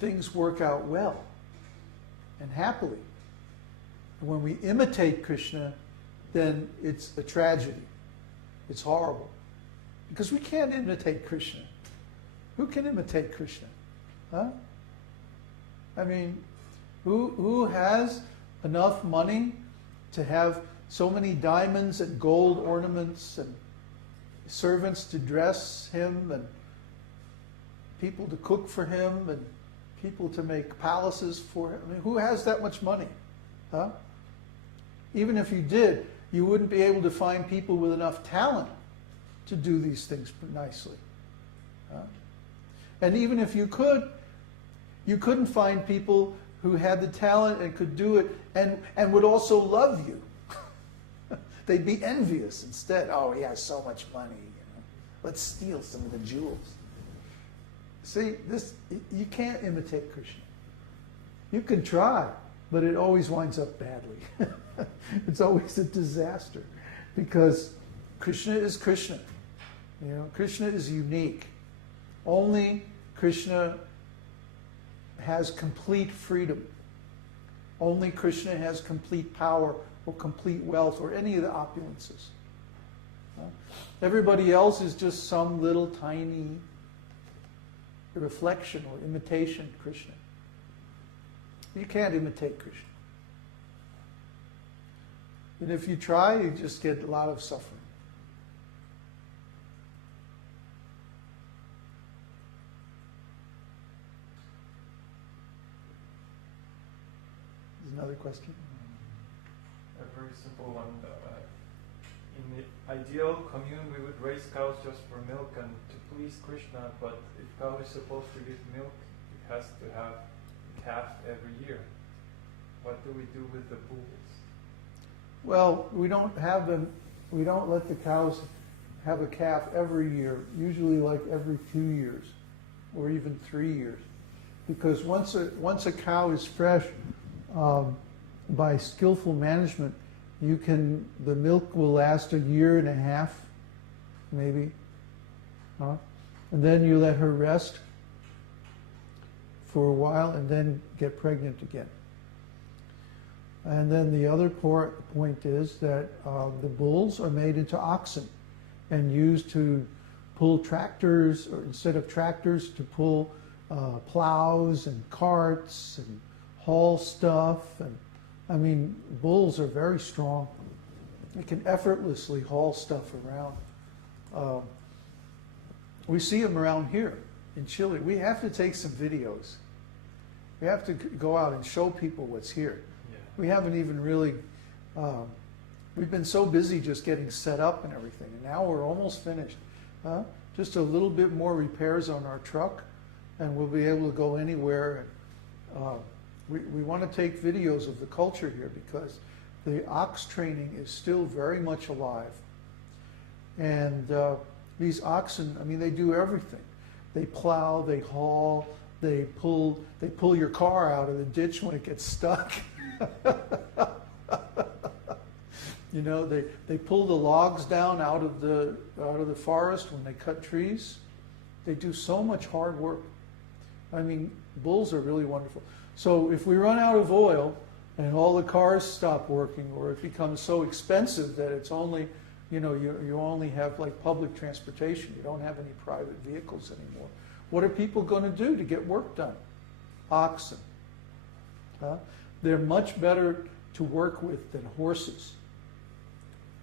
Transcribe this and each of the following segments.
things work out well and happily. And when we imitate Krishna, then it's a tragedy. It's horrible. Because we can't imitate Krishna. Who can imitate Krishna? Huh? I mean, who has enough money to have so many diamonds and gold ornaments and servants to dress him and people to cook for him and people to make palaces for him? I mean, who has that much money? Huh? Even if you did, you wouldn't be able to find people with enough talent to do these things nicely. Huh? And even if you could, you couldn't find people who had the talent and could do it and would also love you. They'd be envious instead. Oh, he has so much money. You know. Let's steal some of the jewels. See, you can't imitate Krishna. You can try, but it always winds up badly. It's always a disaster because Krishna is Krishna. You know, Krishna is unique. Only Krishna has complete freedom. Only Krishna has complete power or complete wealth or any of the opulences. Everybody else is just some little tiny reflection or imitation of Krishna. You can't imitate Krishna. And if you try, you just get a lot of suffering. There's another question? A very simple one. In the ideal commune, we would raise cows just for milk and to please Krishna, but if cow is supposed to give milk, it has to have a calf every year. What do we do with the bulls? Well, we don't let the cows have a calf every year, usually like every 2 years or even 3 years. Because once a cow is fresh, by skillful management, the milk will last 1.5 years, maybe. And then you let her rest for a while and then get pregnant again. And then the other point is that the bulls are made into oxen and used to pull tractors, or instead of tractors, to pull plows and carts and haul stuff. And I mean, bulls are very strong. They can effortlessly haul stuff around. We see them around here in Chile. We have to take some videos. We have to go out and show people what's here. We haven't even really, we've been so busy just getting set up and everything, and now we're almost finished. Just a little bit more repairs on our truck, and we'll be able to go anywhere. And, we want to take videos of the culture here because the ox training is still very much alive. And these oxen, I mean, they do everything. They plow, they haul, they pull your car out of the ditch when it gets stuck. You know, they pull the logs down out of the forest when they cut trees. They do so much hard work. I mean, bulls are really wonderful. So if we run out of oil and all the cars stop working, or it becomes so expensive that it's only, you know, you only have like public transportation, you don't have any private vehicles anymore, what are people going to do to get work done? Oxen. They're much better to work with than horses.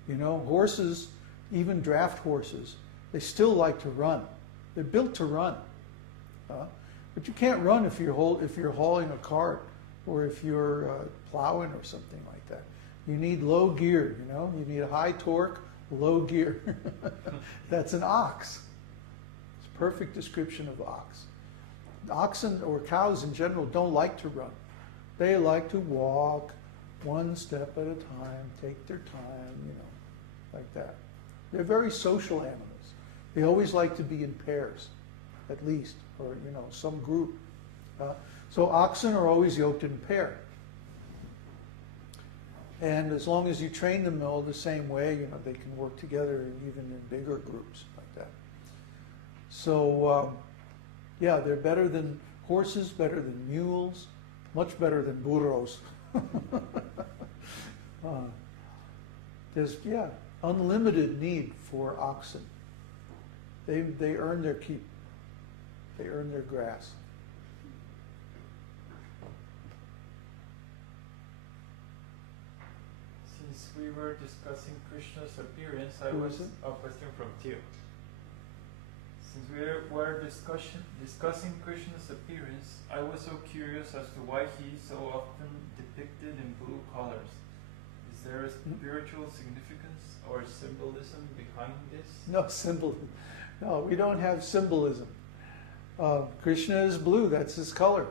You know, horses, even draft horses, they still like to run. They're built to run. But you can't run if you're hauling a cart or if you're plowing or something like that. You need low gear, you know. You need a high torque, low gear. That's an ox. It's a perfect description of ox. Oxen or cows in general don't like to run. They like to walk one step at a time, take their time, you know, like that. They're very social animals. They always like to be in pairs, at least, or, you know, some group. So oxen are always yoked in a pair. And as long as you train them all the same way, you know, they can work together even in bigger groups like that. So, yeah, they're better than horses, better than mules, much better than burros. There's, unlimited need for oxen. They earn their keep. They earn their grass. Since we were discussing Krishna's appearance, Who is it? a question from Theo. Since we were discussing Krishna's appearance, I was so curious as to why he is so often depicted in blue colors. Is there a spiritual significance or symbolism behind this? No symbolism. No, we don't have symbolism. Krishna is blue. That's his color.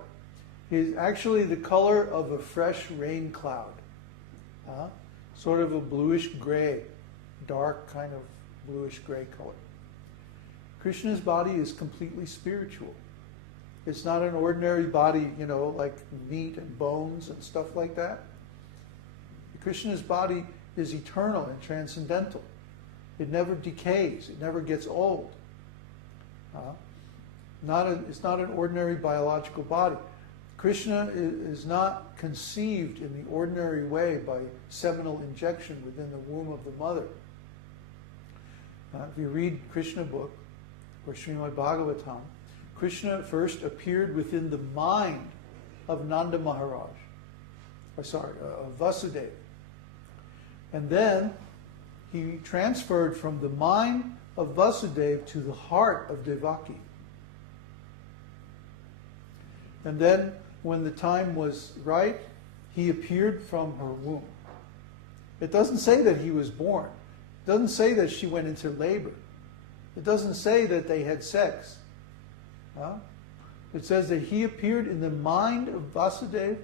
He's actually the color of a fresh rain cloud. Sort of a bluish gray, dark kind of bluish gray color. Krishna's body is completely spiritual. It's not an ordinary body, like meat and bones and stuff like that. Krishna's body is eternal and transcendental. It never decays. It never gets old. It's not an ordinary biological body. Krishna is not conceived in the ordinary way by seminal injection within the womb of the mother. If you read Krishna book, or Śrīmad-Bhāgavatam, Krishna first appeared within the mind of Nanda Maharaj, of Vasudeva. And then he transferred from the mind of Vasudeva to the heart of Devaki. And then, when the time was right, he appeared from her womb. It doesn't say that he was born. It doesn't say that she went into labor. It doesn't say that they had sex. It says that he appeared in the mind of Vasudeva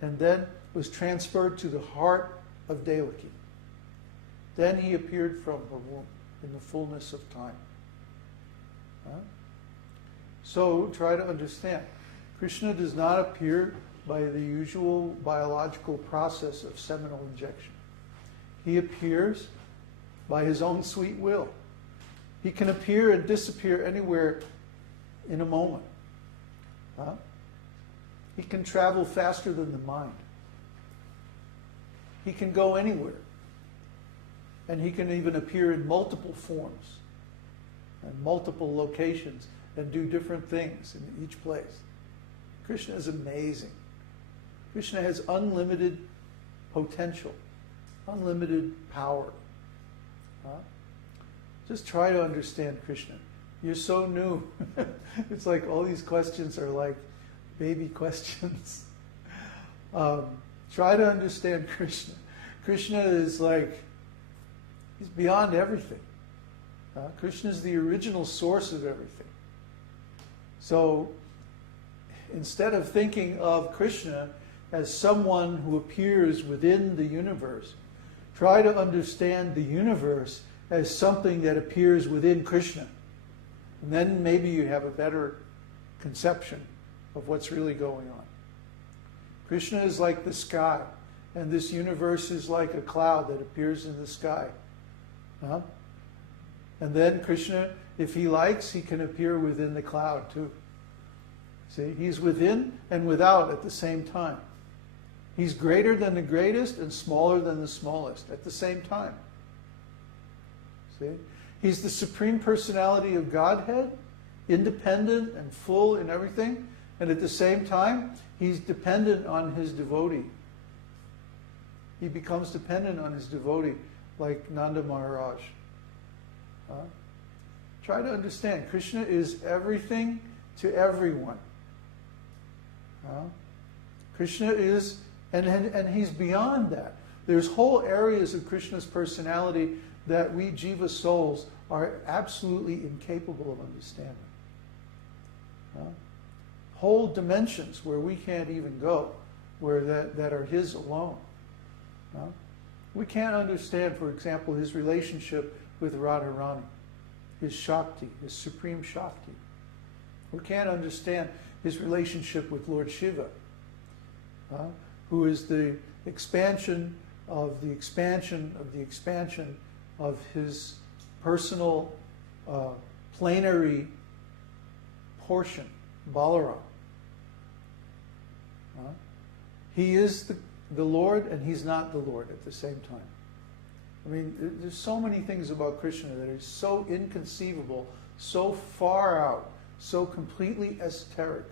and then was transferred to the heart of Devaki. Then he appeared from her womb in the fullness of time. So try to understand. Krishna does not appear by the usual biological process of seminal injection. He appears by his own sweet will. He can appear and disappear anywhere in a moment. He can travel faster than the mind. He can go anywhere. And he can even appear in multiple forms and multiple locations and do different things in each place. Krishna is amazing. Krishna has unlimited potential, unlimited power. Just try to understand Krishna. You're so new. It's like all these questions are like baby questions. Try to understand Krishna. Krishna is like, he's beyond everything. Krishna is the original source of everything. So instead of thinking of Krishna as someone who appears within the universe, try to understand the universe as something that appears within Krishna. And then maybe you have a better conception of what's really going on. Krishna is like the sky, and this universe is like a cloud that appears in the sky. And then Krishna, if he likes, he can appear within the cloud too. See, he's within and without at the same time. He's greater than the greatest and smaller than the smallest at the same time. See? He's the Supreme Personality of Godhead, independent and full in everything, and at the same time, he's dependent on his devotee. He becomes dependent on his devotee, like Nanda Maharaj. Try to understand, Krishna is everything to everyone. Krishna is, and he's beyond that. There's whole areas of Krishna's personality that we jiva souls are absolutely incapable of understanding. Whole dimensions where we can't even go, where that are his alone. We can't understand, for example, his relationship with Radharani, his Shakti, his supreme Shakti. We can't understand his relationship with Lord Shiva, who is the expansion of the expansion of the expansion of his personal plenary portion, Balaram. He is the Lord and he's not the Lord at the same time. I mean, there's so many things about Krishna that are so inconceivable, so far out, so completely esoteric.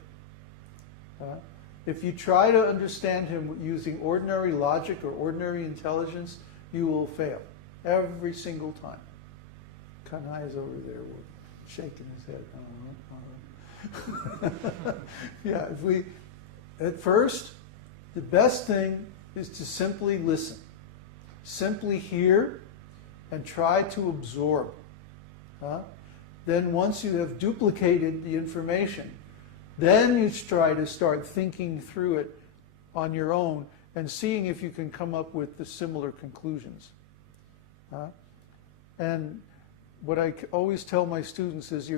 If you try to understand him using ordinary logic or ordinary intelligence, you will fail every single time. Kanhai is over there shaking his head. Yeah, at first, the best thing is to simply listen. Simply hear and try to absorb. Then once you have duplicated the information, then you try to start thinking through it on your own and seeing if you can come up with the similar conclusions. And what I always tell my students is